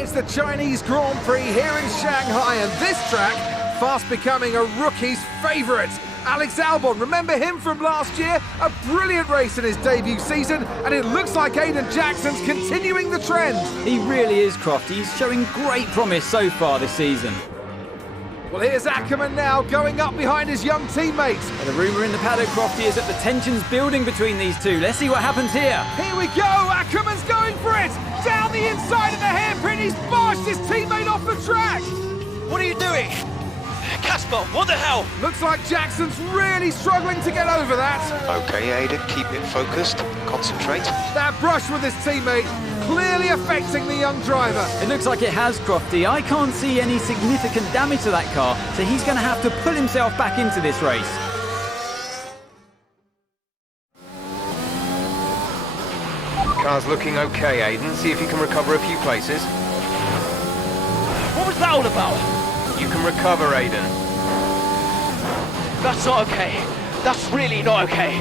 It's the Chinese Grand Prix here in Shanghai, and this track fast becoming a rookie's favourite. Alex Albon, remember him from last year? A brilliant race in his debut season, and it looks like Aiden Jackson's continuing the trend. He really is, Croft. He's showing great promise so far this season. Well, here's Ackerman now, going up behind his young teammates. And the rumour in the paddock, Crofty, is that the tension's building between these two. Let's see what happens here. Here we go, Ackerman's going for it! Down the inside of the hairpin, he's barged his teammate off the track! What are you doing? Casper, what the hell? Looks like Jackson's really struggling to get over that. Okay, Aiden, keep it focused, concentrate. That brush with his teammate clearly affecting the young driver. It looks like it has, Crofty. I can't see any significant damage to that car, so he's going to have to pull himself back into this race. Car's looking okay, Aiden. See if you can recover a few places. What was that all about? You can recover, Aiden. That's not okay. That's really not okay.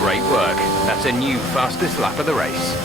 Great work. That's a new fastest lap of the race.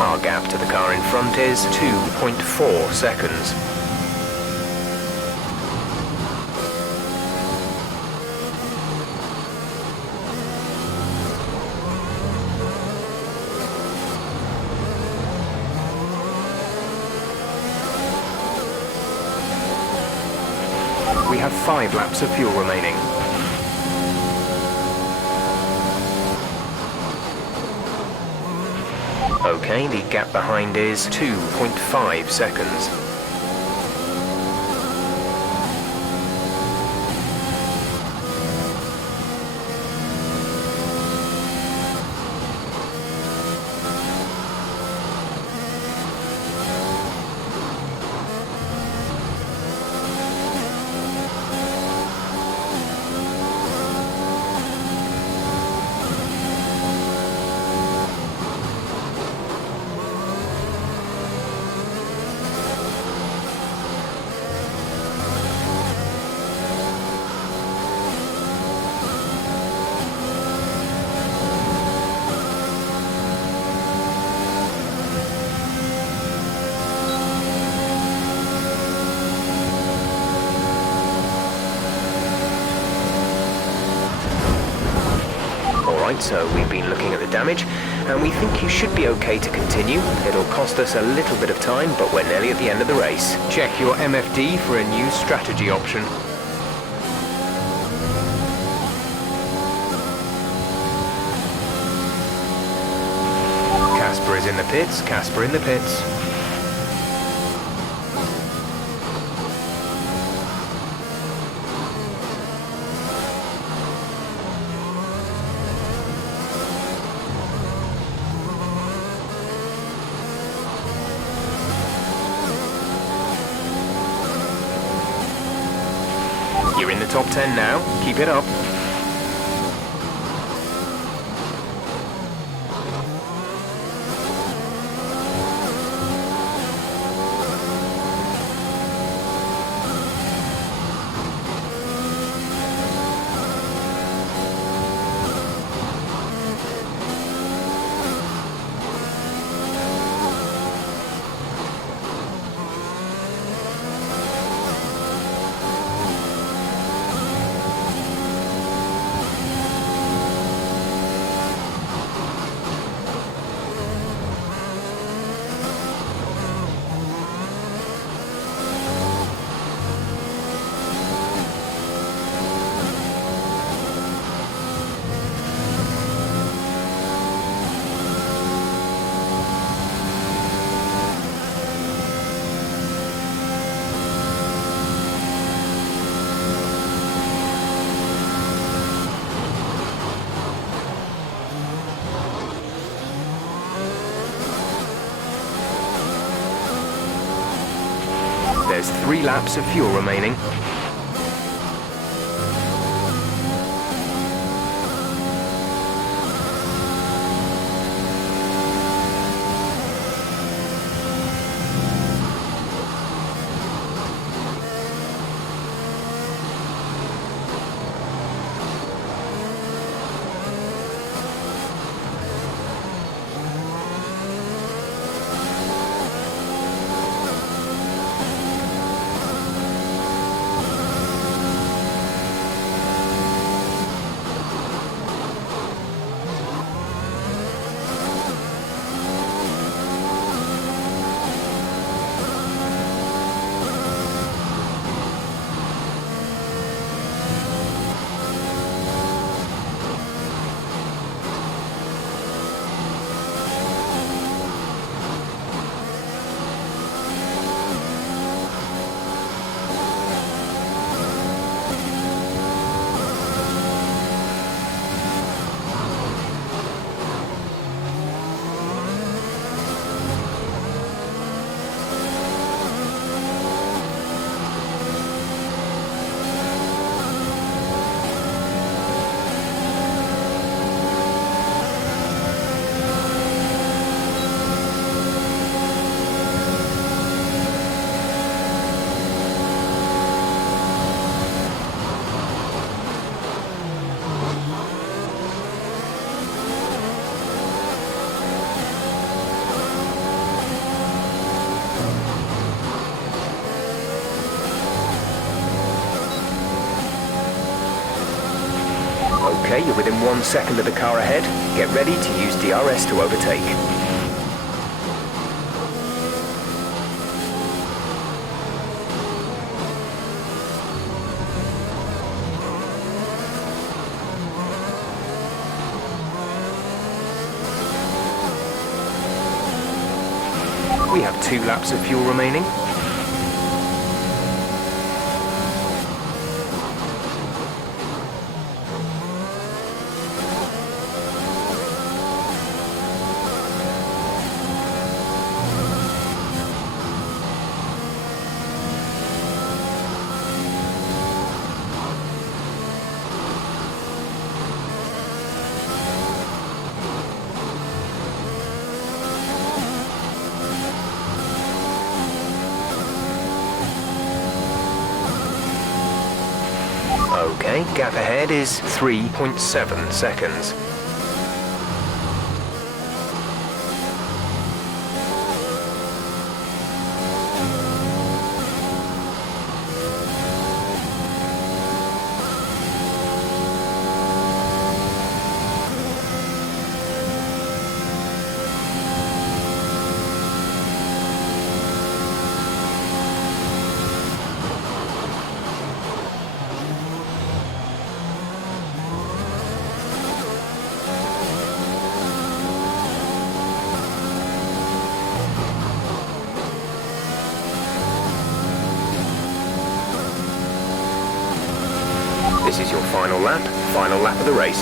Our gap to the car in front is 2.4 seconds. We have 5 laps of fuel remaining. Okay, the gap behind is 2.5 seconds. Right, so we've been looking at the damage, and we think you should be okay to continue. It'll cost us a little bit of time, but we're nearly at the end of the race. Check your MFD for a new strategy option. Casper is in the pits, Casper in the pits. You're in the top 10 now, keep it up. There's 3 laps of fuel remaining. Okay, you're within 1 second of the car ahead. Get ready to use DRS to overtake. We have 2 laps of fuel remaining. Okay, gap ahead is 3.7 seconds. This is your final lap of the race.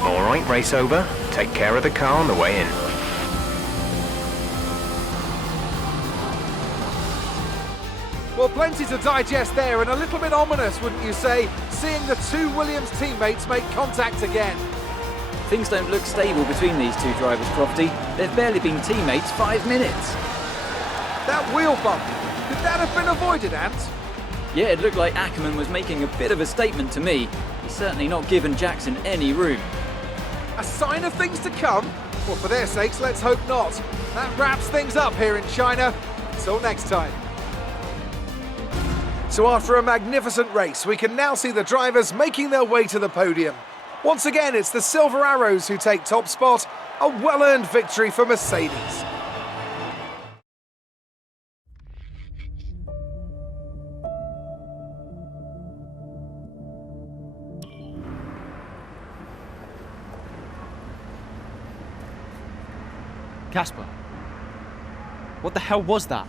Alright, race over. Take care of the car on the way in. Well, plenty to digest there, and a little bit ominous, wouldn't you say, seeing the two Williams teammates make contact again. Things don't look stable between these two drivers, Crofty. They've barely been teammates 5 minutes. That wheel bump, could that have been avoided, Ant? Yeah, it looked like Ackerman was making a bit of a statement to me. He's certainly not given Jackson any room. A sign of things to come? Well, for their sakes, let's hope not. That wraps things up here in China. Until next time. So after a magnificent race, we can now see the drivers making their way to the podium. Once again, it's the Silver Arrows who take top spot, a well-earned victory for Mercedes. Casper, what the hell was that?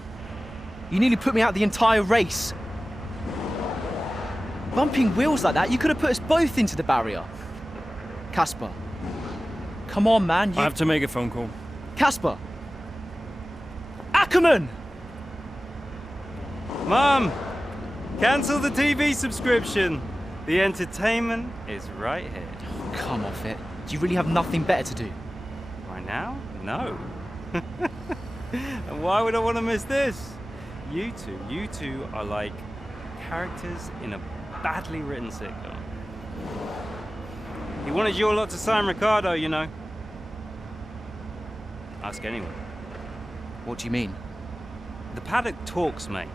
You nearly put me out the entire race. Bumping wheels like that, you could have put us both into the barrier. Casper, come on, man. I have to make a phone call. Casper! Ackerman! Mum! Cancel the TV subscription. The entertainment is right here. Oh, come off it. Do you really have nothing better to do? Right now? No. And why would I want to miss this? You two are like characters in a badly written sitcom. He wanted your lot to sign Ricardo, you know. Ask anyone. What do you mean? The paddock talks, mate.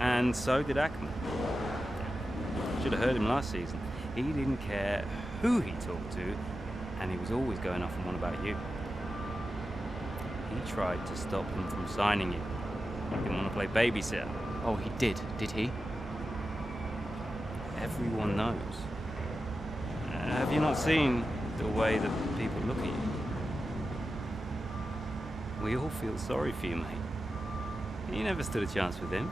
And so did Ackerman. Should have heard him last season. He didn't care who he talked to, and he was always going off on one about you. He tried to stop them from signing you. He didn't want to play babysitter. Oh, he did he? Everyone knows. Have you not seen the way that people look at you? We all feel sorry for you, mate. You never stood a chance with him.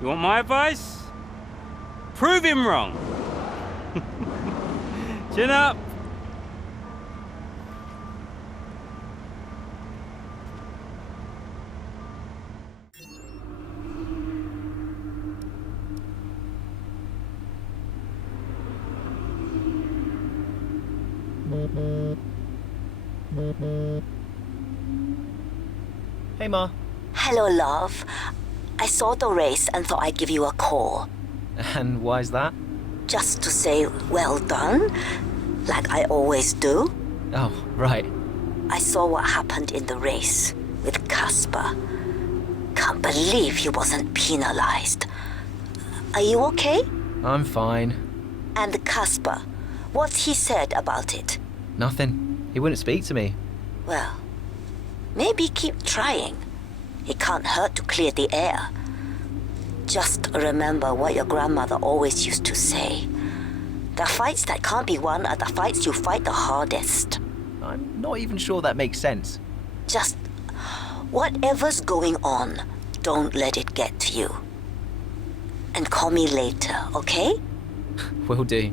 You want my advice? Prove him wrong. Chin up. Hey, Ma. Hello, love. I saw the race and thought I'd give you a call. And why's that? Just to say well done, like I always do. Oh, right. I saw what happened in the race with Casper. Can't believe he wasn't penalized. Are you okay? I'm fine. And Casper, what's he said about it? Nothing. He wouldn't speak to me. Well, maybe keep trying. It can't hurt to clear the air. Just remember what your grandmother always used to say. The fights that can't be won are the fights you fight the hardest. I'm not even sure that makes sense. Just whatever's going on, don't let it get to you. And call me later, okay? Will do.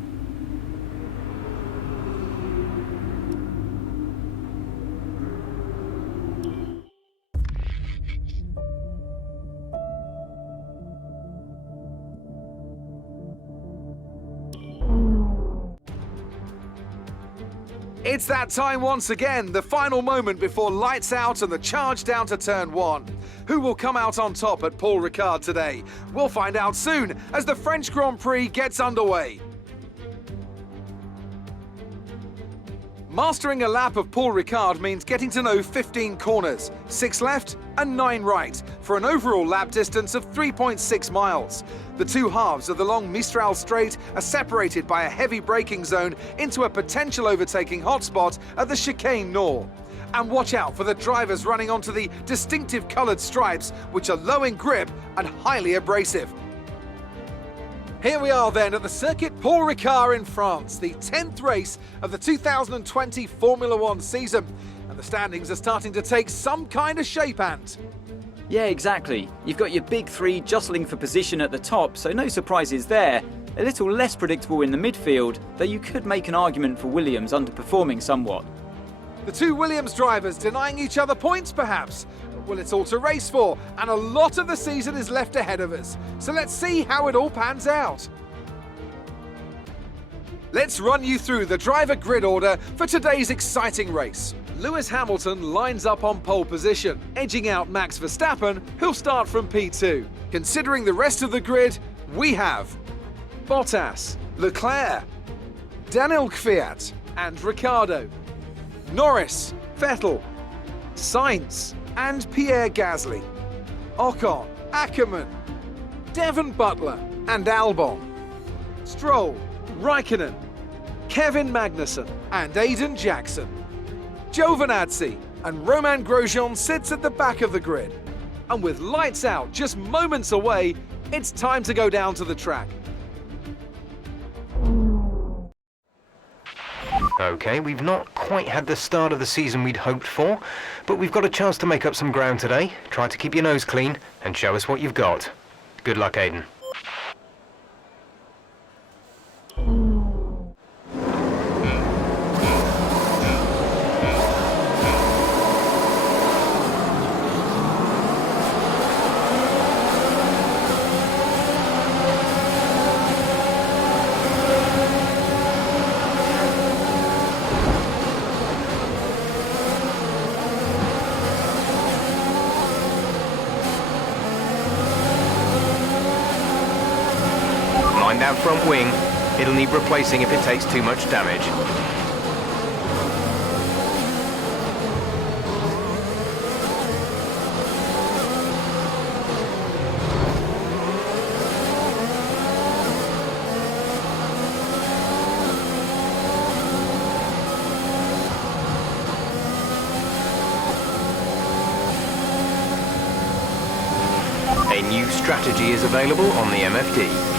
It's that time once again, the final moment before lights out and the charge down to turn 1. Who will come out on top at Paul Ricard today? We'll find out soon as the French Grand Prix gets underway. Mastering a lap of Paul Ricard means getting to know 15 corners, 6 left and 9 right, for an overall lap distance of 3.6 miles. The two halves of the long Mistral Straight are separated by a heavy braking zone into a potential overtaking hotspot at the Chicane Nord. And watch out for the drivers running onto the distinctive coloured stripes, which are low in grip and highly abrasive. Here we are then at the Circuit Paul Ricard in France, the 10th race of the 2020 Formula One season. And the standings are starting to take some kind of shape, Ant. Yeah, exactly. You've got your big three jostling for position at the top, so no surprises there. A little less predictable in the midfield, though you could make an argument for Williams underperforming somewhat. The two Williams drivers denying each other points, perhaps? Well, it's all to race for, and a lot of the season is left ahead of us. So let's see how it all pans out. Let's run you through the driver grid order for today's exciting race. Lewis Hamilton lines up on pole position, edging out Max Verstappen, who'll start from P2. Considering the rest of the grid, we have Bottas, Leclerc, Daniel Kvyat and Ricciardo, Norris, Vettel, Sainz and Pierre Gasly, Ocon, Ackermann, Devon Butler and Albon, Stroll, Raikkonen, Kevin Magnussen and Aiden Jackson. Giovinazzi and Romain Grosjean sits at the back of the grid. And with lights out just moments away, it's time to go down to the track. Okay, we've not quite had the start of the season we'd hoped for, but we've got a chance to make up some ground today. Try to keep your nose clean and show us what you've got. Good luck, Aiden. Mind that front wing. It'll need replacing if it takes too much damage. A new strategy is available on the MFD.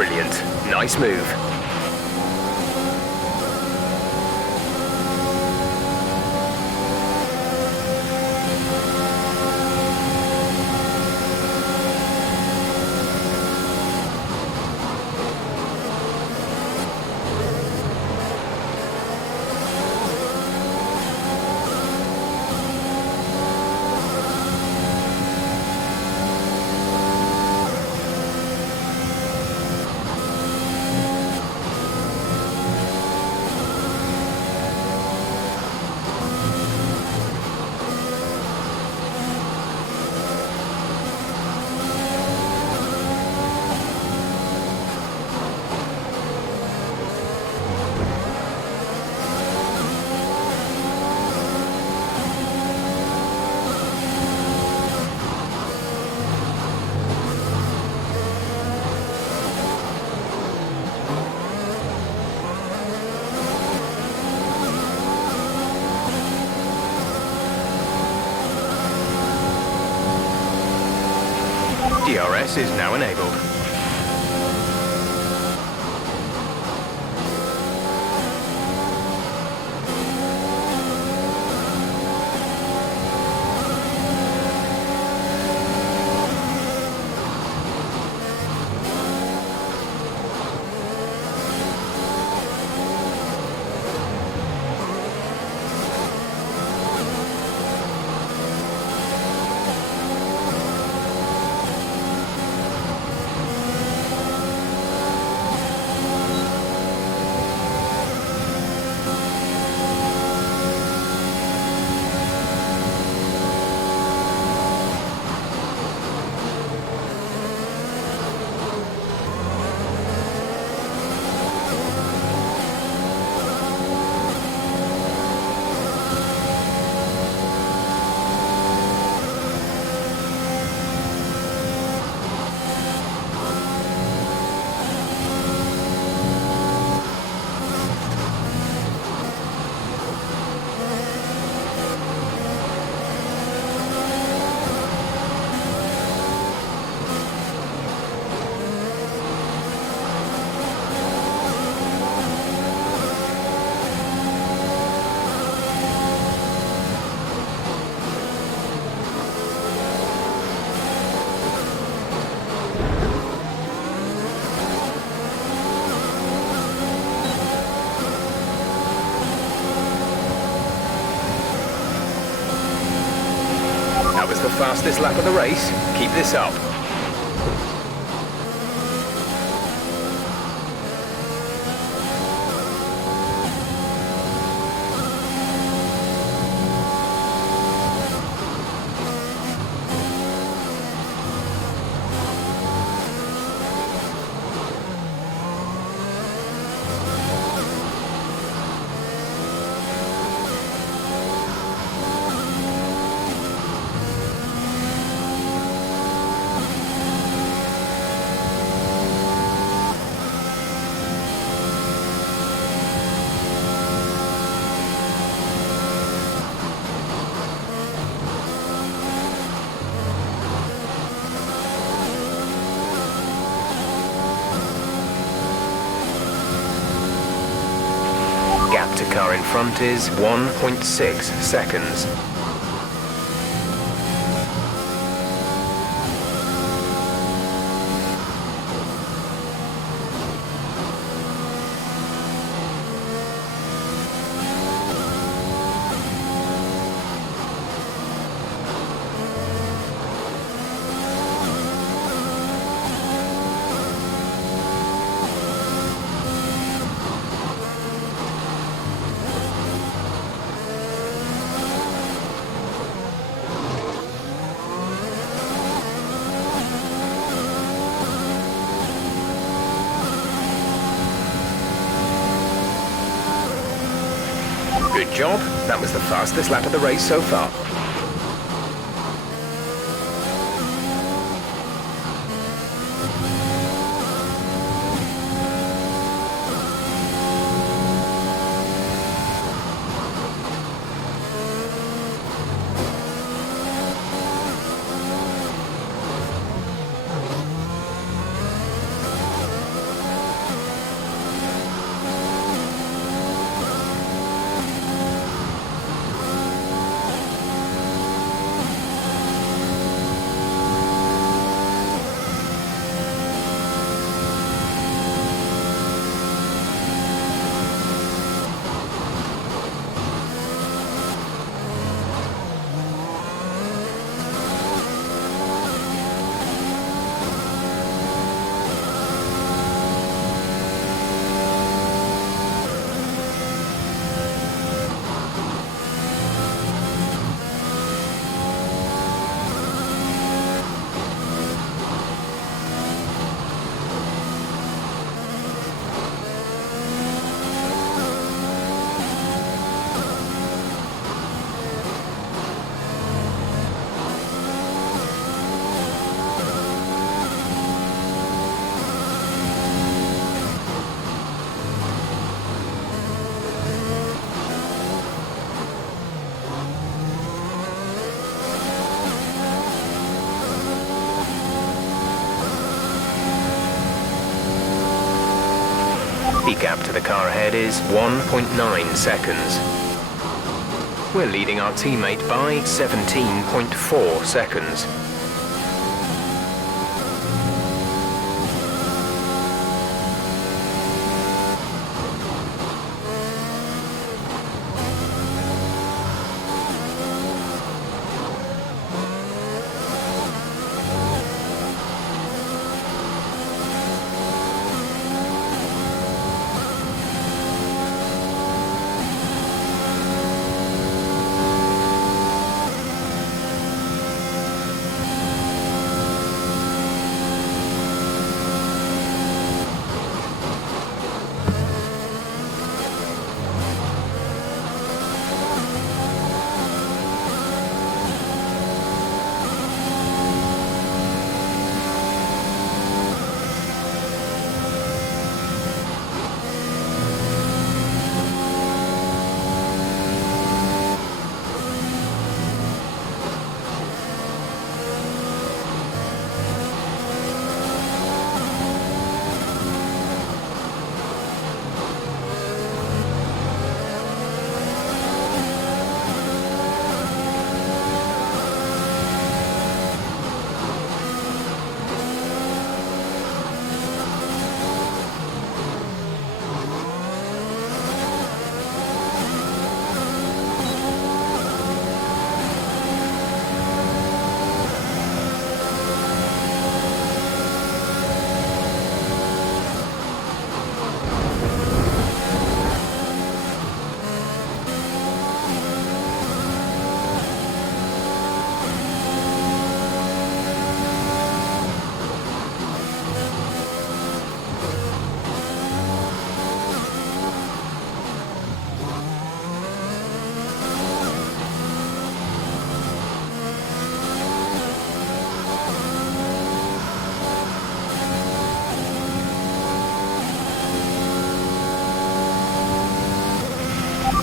Brilliant. Nice move. DRS is now enabled. That was the fastest lap of the race. Keep this up. Gap to car in front is 1.6 seconds. Good job. That was the fastest lap of the race so far. The gap to the car ahead is 1.9 seconds. We're leading our teammate by 17.4 seconds.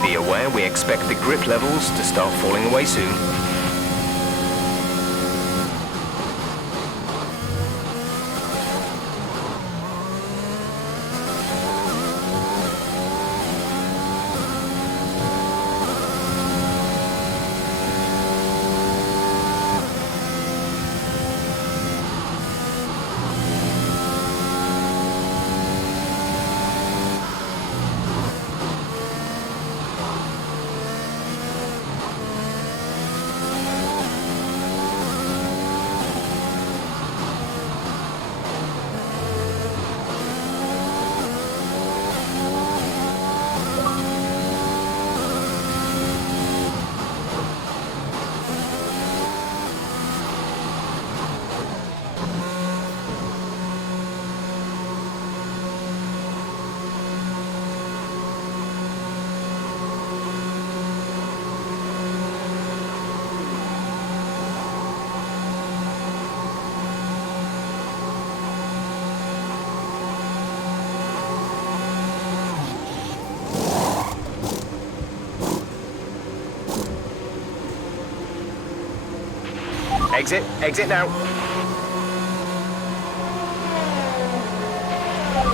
Be aware we expect the grip levels to start falling away soon. Exit now.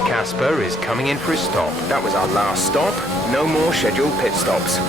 Casper is coming in for his stop. That was our last stop. No more scheduled pit stops.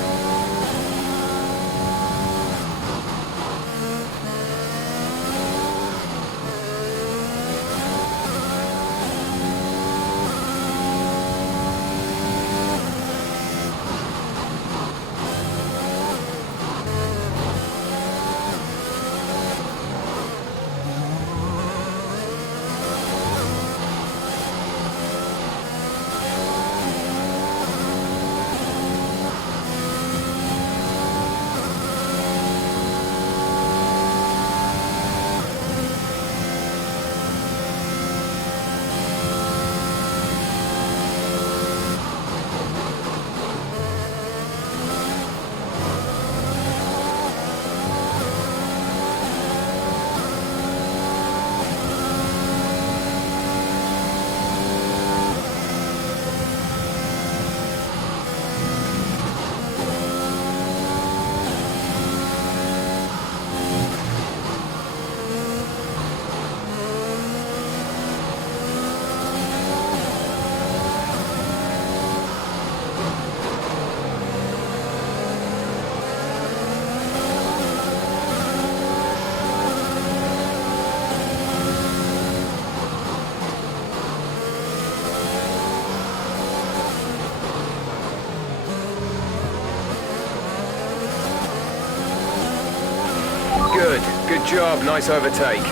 job, nice overtake.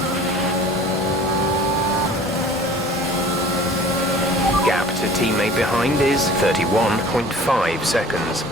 Gap to teammate behind is 31.5 seconds.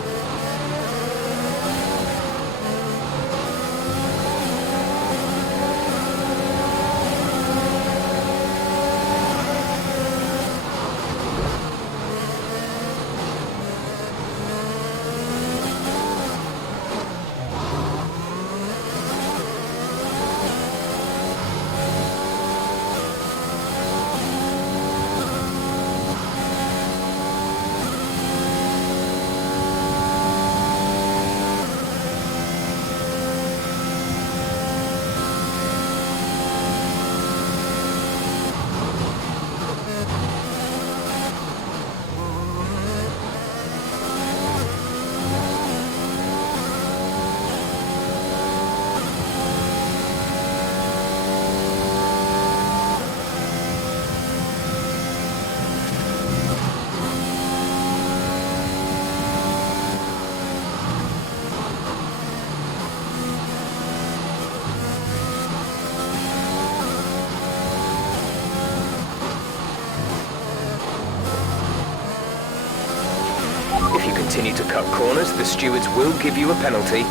If you continue to cut corners, the stewards will give you a penalty.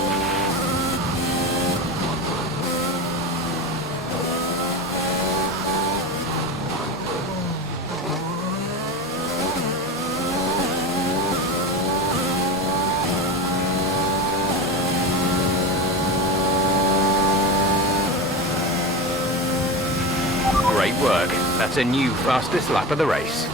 Great work. That's a new fastest lap of the race.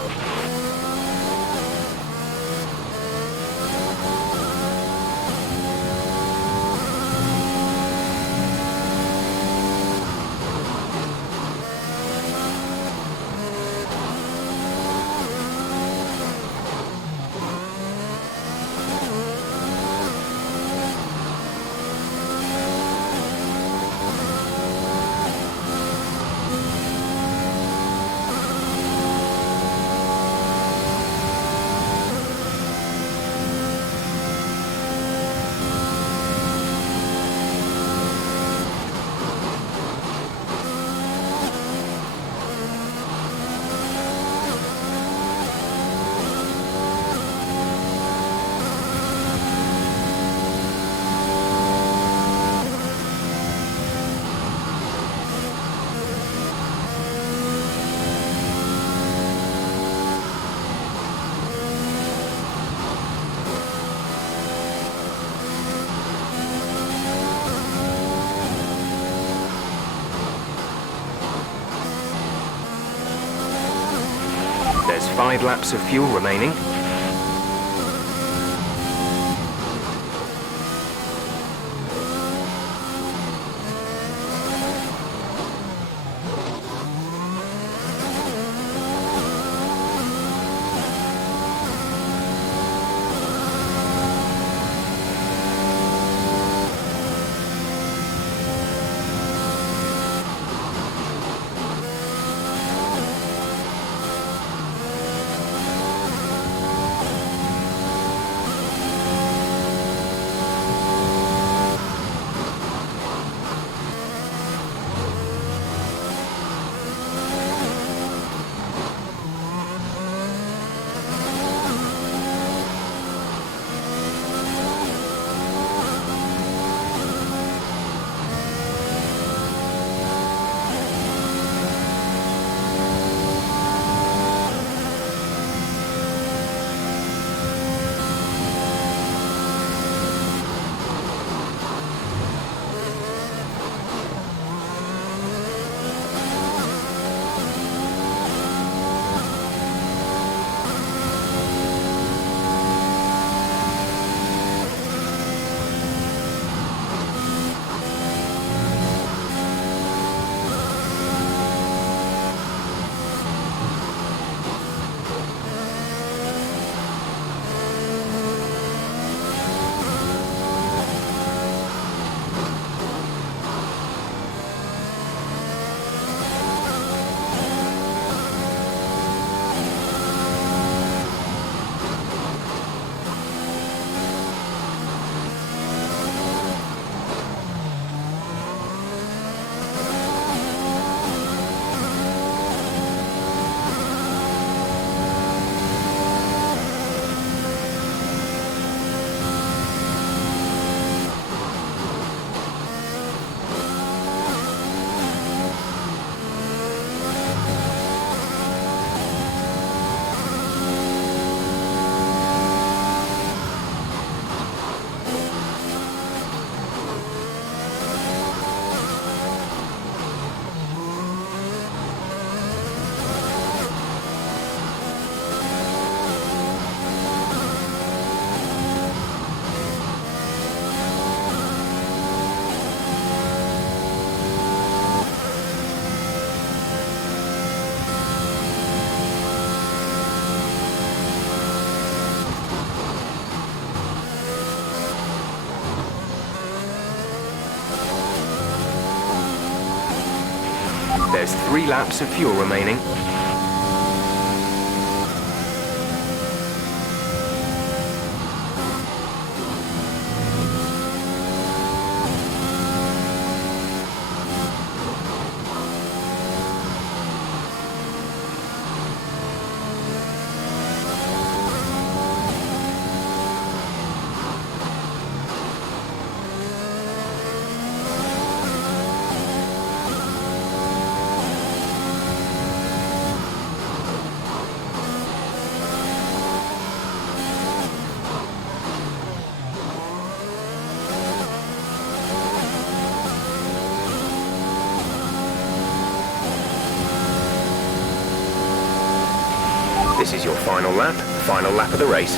There's 5 laps of fuel remaining. There's 3 laps of fuel remaining. This is your final lap of the race.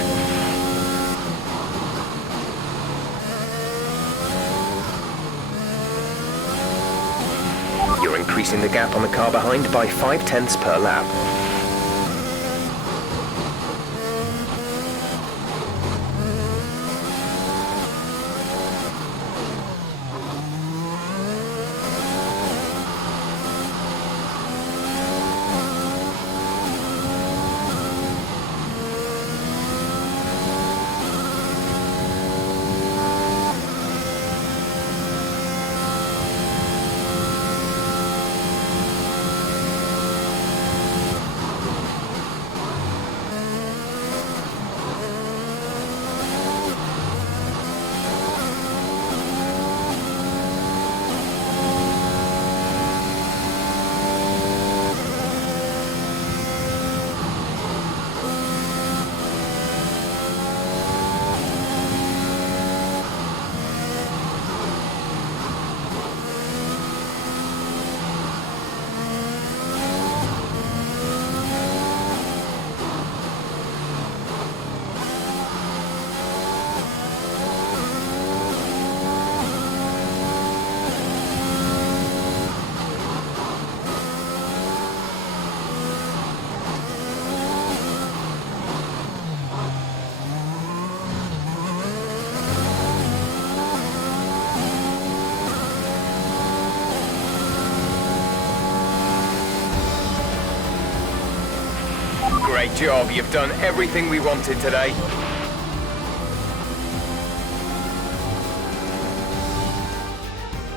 You're increasing the gap on the car behind by 0.5 per lap. Great job, you've done everything we wanted today.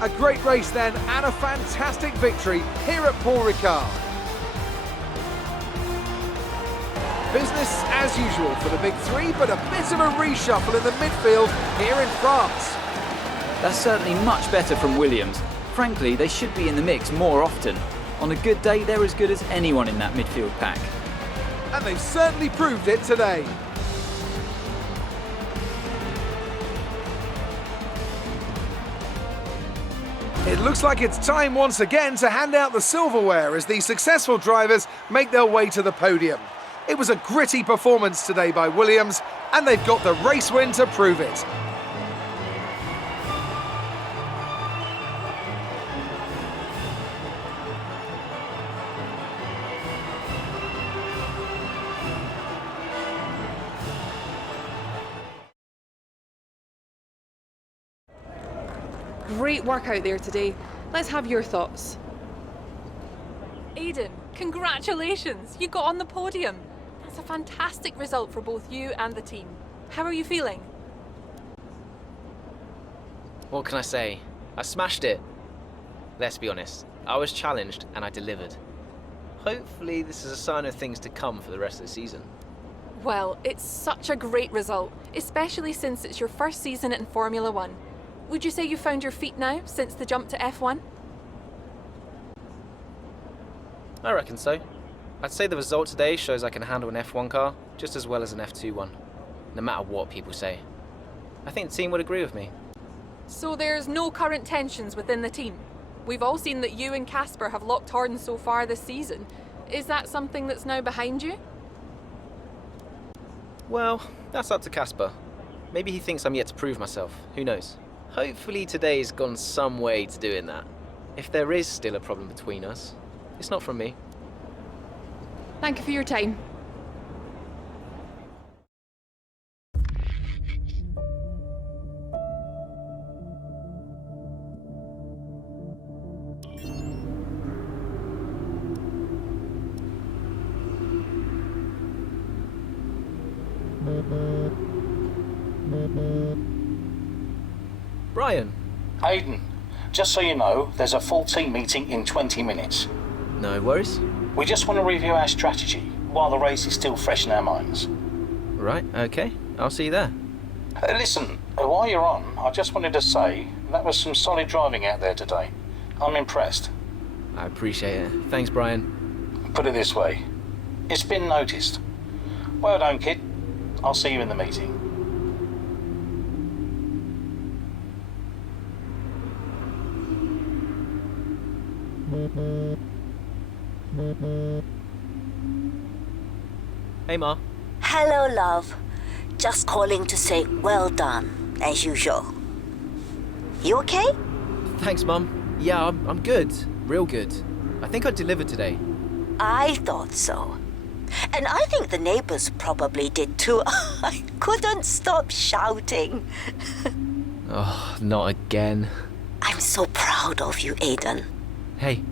A great race then, and a fantastic victory here at Paul Ricard. Business as usual for the big 3, but a bit of a reshuffle in the midfield here in France. That's certainly much better from Williams. Frankly, they should be in the mix more often. On a good day, they're as good as anyone in that midfield pack. And they've certainly proved it today. It looks like it's time once again to hand out the silverware as the successful drivers make their way to the podium. It was a gritty performance today by Williams, and they've got the race win to prove it. Great work out there today. Let's have your thoughts. Aidan, congratulations! You got on the podium. That's a fantastic result for both you and the team. How are you feeling? What can I say? I smashed it. Let's be honest, I was challenged and I delivered. Hopefully this is a sign of things to come for the rest of the season. Well, it's such a great result, especially since it's your first season in Formula One. Would you say you found your feet now since the jump to F1? I reckon so. I'd say the result today shows I can handle an F1 car just as well as an F2 one, no matter what people say. I think the team would agree with me. So there's no current tensions within the team? We've all seen that you and Casper have locked horns so far this season. Is that something that's now behind you? Well, that's up to Casper. Maybe he thinks I'm yet to prove myself, who knows. Hopefully today's gone some way to doing that. If there is still a problem between us, it's not from me. Thank you for your time. Brian. Aiden, just so you know, there's a full team meeting in 20 minutes. No worries. We just want to review our strategy while the race is still fresh in our minds. Right, okay. I'll see you there. Listen, while you're on, I just wanted to say that was some solid driving out there today. I'm impressed. I appreciate it. Thanks, Brian. Put it this way, it's been noticed. Well done, kid. I'll see you in the meeting. Hey, Ma. Hello, love. Just calling to say well done, as usual. You okay? Thanks, Mum. Yeah, I'm good. Real good. I think I delivered today. I thought so. And I think the neighbors probably did too. I couldn't stop shouting. Oh, not again. I'm so proud of you, Aiden. Hey,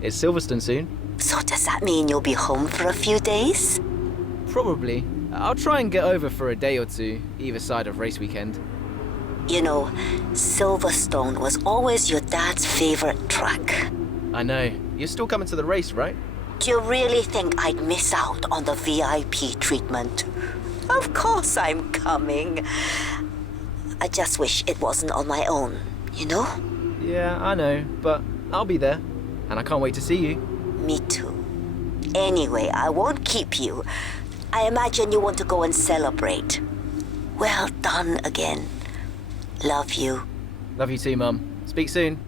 it's Silverstone soon. So does that mean you'll be home for a few days? Probably. I'll try and get over for a day or two, either side of race weekend. You know, Silverstone was always your dad's favorite track. I know. You're still coming to the race, right? Do you really think I'd miss out on the VIP treatment? Of course I'm coming. I just wish it wasn't on my own, you know? Yeah, I know, but I'll be there. And I can't wait to see you. Me too. Anyway, I won't keep you. I imagine you want to go and celebrate. Well done again. Love you. Love you too, Mum. Speak soon.